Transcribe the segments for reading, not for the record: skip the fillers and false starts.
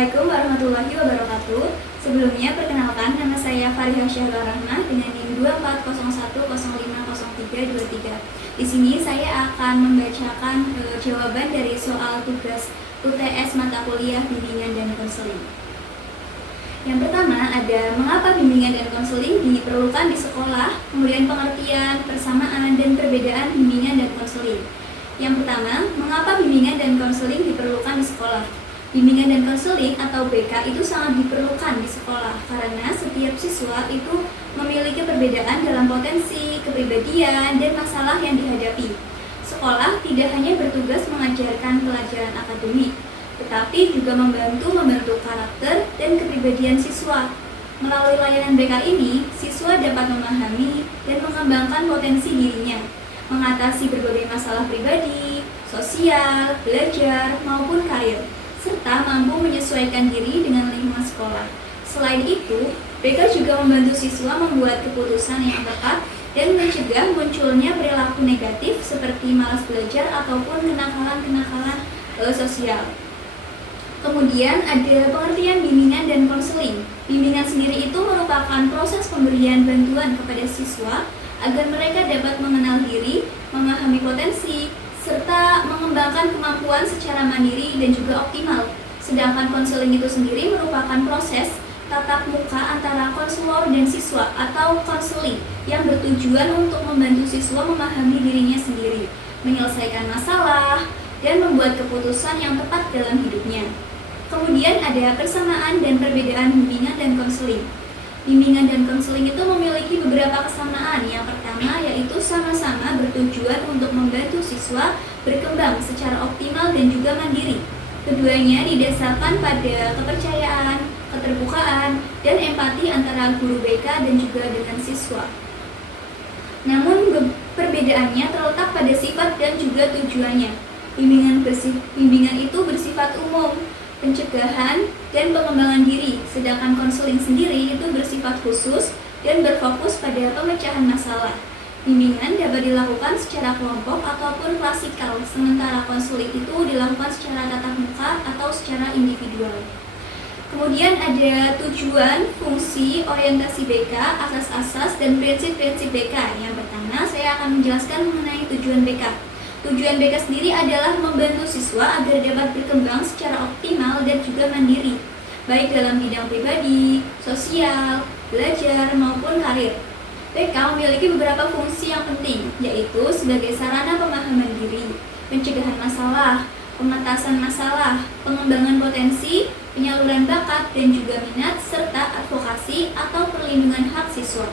Assalamualaikum warahmatullahi wabarakatuh. Sebelumnya perkenalkan, nama saya Fariha Syahrul Rahmah dengan NIM 2401050323. Di sini saya akan membacakan jawaban dari soal tugas UTS mata kuliah bimbingan dan konseling. Yang pertama ada mengapa bimbingan dan konseling diperlukan di sekolah, kemudian pengertian, persamaan, dan perbedaan bimbingan dan konseling. Yang pertama, mengapa bimbingan dan konseling diperlukan di sekolah? Bimbingan dan konseling atau BK itu sangat diperlukan di sekolah karena setiap siswa itu memiliki perbedaan dalam potensi, kepribadian, dan masalah yang dihadapi. Sekolah tidak hanya bertugas mengajarkan pelajaran akademik, tetapi juga membentuk karakter dan kepribadian siswa. Melalui layanan BK ini, siswa dapat memahami dan mengembangkan potensi dirinya, mengatasi berbagai masalah pribadi, sosial, belajar, maupun karir, serta mampu menyesuaikan diri dengan lingkungan sekolah. Selain itu, BK juga membantu siswa membuat keputusan yang tepat dan mencegah munculnya perilaku negatif seperti malas belajar ataupun kenakalan-kenakalan sosial. Kemudian ada pengertian bimbingan dan konseling. Bimbingan sendiri itu merupakan proses pemberian bantuan kepada siswa agar mereka dapat mengenal diri, memahami potensi, serta mengembangkan kemampuan secara mandiri dan juga optimal. Sedangkan konseling itu sendiri merupakan proses tatap muka antara konselor dan siswa atau konseling yang bertujuan untuk membantu siswa memahami dirinya sendiri, menyelesaikan masalah, dan membuat keputusan yang tepat dalam hidupnya. Kemudian ada persamaan dan perbedaan bimbingan dan konseling. Bimbingan dan konseling itu memiliki beberapa kesamaan. Yang pertama yaitu sama-sama bertujuan untuk membantu siswa berkembang secara optimal dan juga mandiri. Keduanya didasarkan pada kepercayaan, keterbukaan, dan empati antara guru BK dan juga dengan siswa. Namun perbedaannya terletak pada sifat dan juga tujuannya. Bimbingan itu bersifat umum, pencegahan, dan pengembangan diri, sedangkan konseling sendiri itu bersifat khusus dan berfokus pada pemecahan masalah. Bimbingan dapat dilakukan secara kelompok ataupun klasikal, sementara konseling itu dilakukan secara tatap muka atau secara individual. Kemudian ada tujuan, fungsi, orientasi BK, asas-asas, dan prinsip-prinsip BK. Yang pertama, saya akan menjelaskan mengenai tujuan BK. Tujuan BK sendiri adalah membantu siswa agar dapat berkembang secara optimal dan juga mandiri, baik dalam bidang pribadi, sosial, belajar, maupun karir. BK memiliki beberapa fungsi yang penting, yaitu sebagai sarana pemahaman diri, pencegahan masalah, pengentasan masalah, pengembangan potensi, penyaluran bakat dan juga minat, serta advokasi atau perlindungan hak siswa.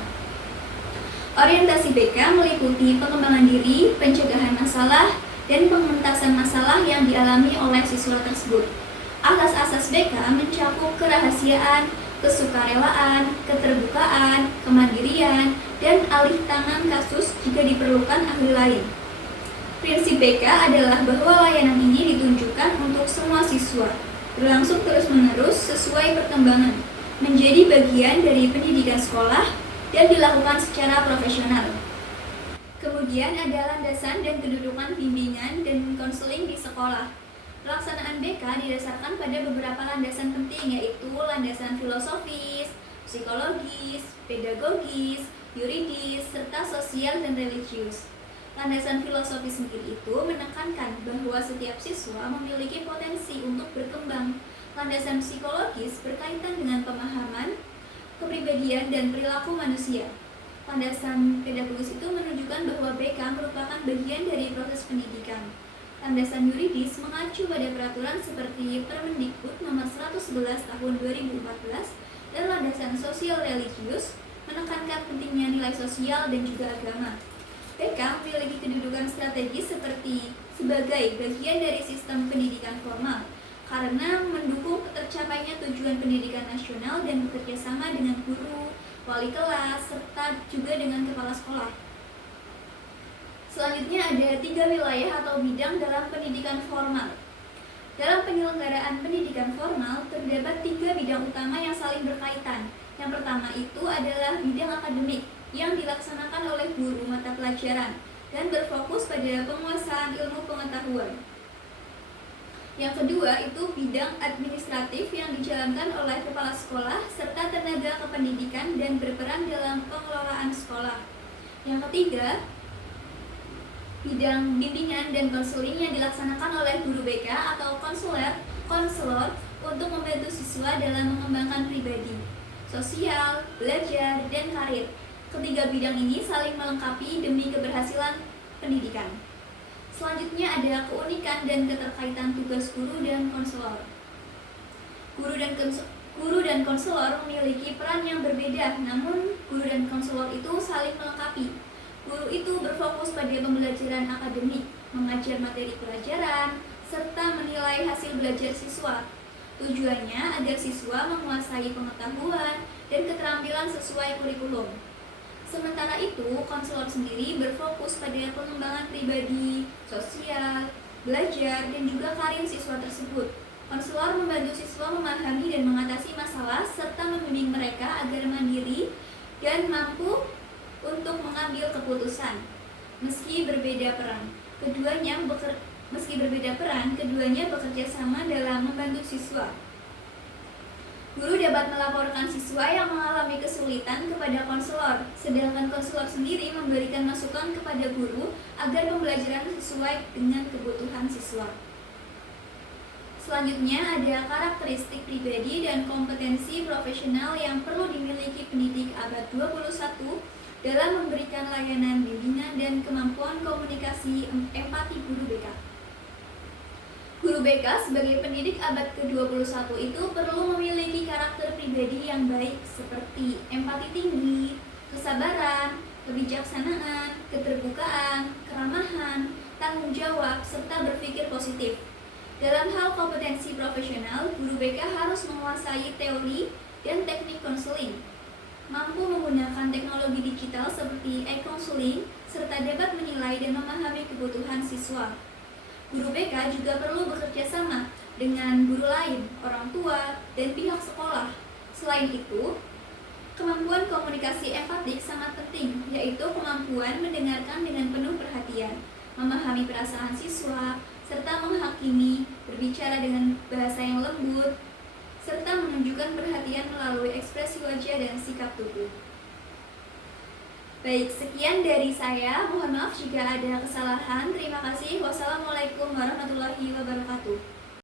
Orientasi BK meliputi pengembangan diri, pencegahan masalah, dan pengentasan masalah yang dialami oleh siswa tersebut. Asas-asas BK mencakup kerahasiaan, kesukarelaan, keterbukaan, kemandirian, dan alih tangan kasus jika diperlukan ahli lain. Prinsip BK adalah bahwa layanan ini ditunjukkan untuk semua siswa, berlangsung terus-menerus sesuai perkembangan, menjadi bagian dari pendidikan sekolah, dan dilakukan secara profesional. Kemudian ada landasan dan kedudukan bimbingan dan konseling di sekolah. Pelaksanaan BK didasarkan pada beberapa landasan penting, yaitu landasan filosofis, psikologis, pedagogis, yuridis, serta sosial dan religius. Landasan filosofis sendiri itu menekankan bahwa setiap siswa memiliki potensi untuk berkembang. Landasan psikologis berkaitan dengan pemahaman, kepribadian, dan perilaku manusia. Landasan pedagogis itu menunjukkan bahwa BK merupakan bagian dari proses pendidikan. Landasan yuridis mengacu pada peraturan seperti Permendikbud nomor 111 tahun 2014, dan landasan sosial religius menekankan pentingnya nilai sosial dan juga agama. BK memiliki kedudukan strategis sebagai bagian dari sistem pendidikan formal, karena mendukung tercapainya tujuan pendidikan nasional dan bekerja sama dengan guru, wali kelas, serta juga dengan kepala sekolah. Selanjutnya ada 3 wilayah atau bidang dalam pendidikan formal. Dalam penyelenggaraan pendidikan formal, terdapat 3 bidang utama yang saling berkaitan. Yang pertama itu adalah bidang akademik yang dilaksanakan oleh guru mata pelajaran dan berfokus pada penguasaan ilmu pengetahuan. Yang kedua itu bidang administrasi administratif yang dijalankan oleh kepala sekolah serta tenaga kependidikan dan berperan dalam pengelolaan sekolah. Yang ketiga, bidang bimbingan dan konseling yang dilaksanakan oleh guru BK atau konselor untuk membantu siswa dalam mengembangkan pribadi, sosial, belajar, dan karir. Ketiga bidang ini saling melengkapi demi keberhasilan pendidikan. Selanjutnya ada keunikan dan keterkaitan tugas guru dan konselor. Guru dan konselor memiliki peran yang berbeda, namun guru dan konselor itu saling melengkapi. Guru itu berfokus pada pembelajaran akademik, mengajar materi pelajaran, serta menilai hasil belajar siswa. Tujuannya agar siswa menguasai pengetahuan dan keterampilan sesuai kurikulum. Sementara itu, konselor sendiri berfokus pada pengembangan pribadi, sosial, belajar, dan juga karir siswa tersebut. Konselor membantu siswa memahami dan mengatasi masalah serta membimbing mereka agar mandiri dan mampu untuk mengambil keputusan. Meski berbeda peran, keduanya bekerja sama dalam membantu siswa. Guru dapat melaporkan siswa yang mengalami kesulitan kepada konselor, sedangkan konselor sendiri memberikan masukan kepada guru agar pembelajaran sesuai dengan kebutuhan siswa. Selanjutnya ada karakteristik pribadi dan kompetensi profesional yang perlu dimiliki pendidik abad 21 dalam memberikan layanan bimbingan dan kemampuan komunikasi empati guru BK. Guru BK sebagai pendidik abad ke-21 itu perlu memiliki karakter pribadi yang baik seperti empati tinggi, kesabaran, kebijaksanaan, keterbukaan, keramahan, tanggung jawab, serta berpikir positif. Dalam hal kompetensi profesional, guru BK harus menguasai teori dan teknik konseling, mampu menggunakan teknologi digital seperti e-counseling, serta dapat menilai dan memahami kebutuhan siswa. Guru BK juga perlu bekerja sama dengan guru lain, orang tua, dan pihak sekolah. Selain itu, kemampuan komunikasi empatik sangat penting, yaitu kemampuan mendengarkan dengan penuh perhatian, memahami perasaan siswa, serta menghakimi, berbicara dengan bahasa yang lembut, serta menunjukkan perhatian melalui ekspresi wajah dan sikap tubuh. Baik, sekian dari saya. Mohon maaf jika ada kesalahan. Terima kasih. Wassalamualaikum warahmatullahi wabarakatuh.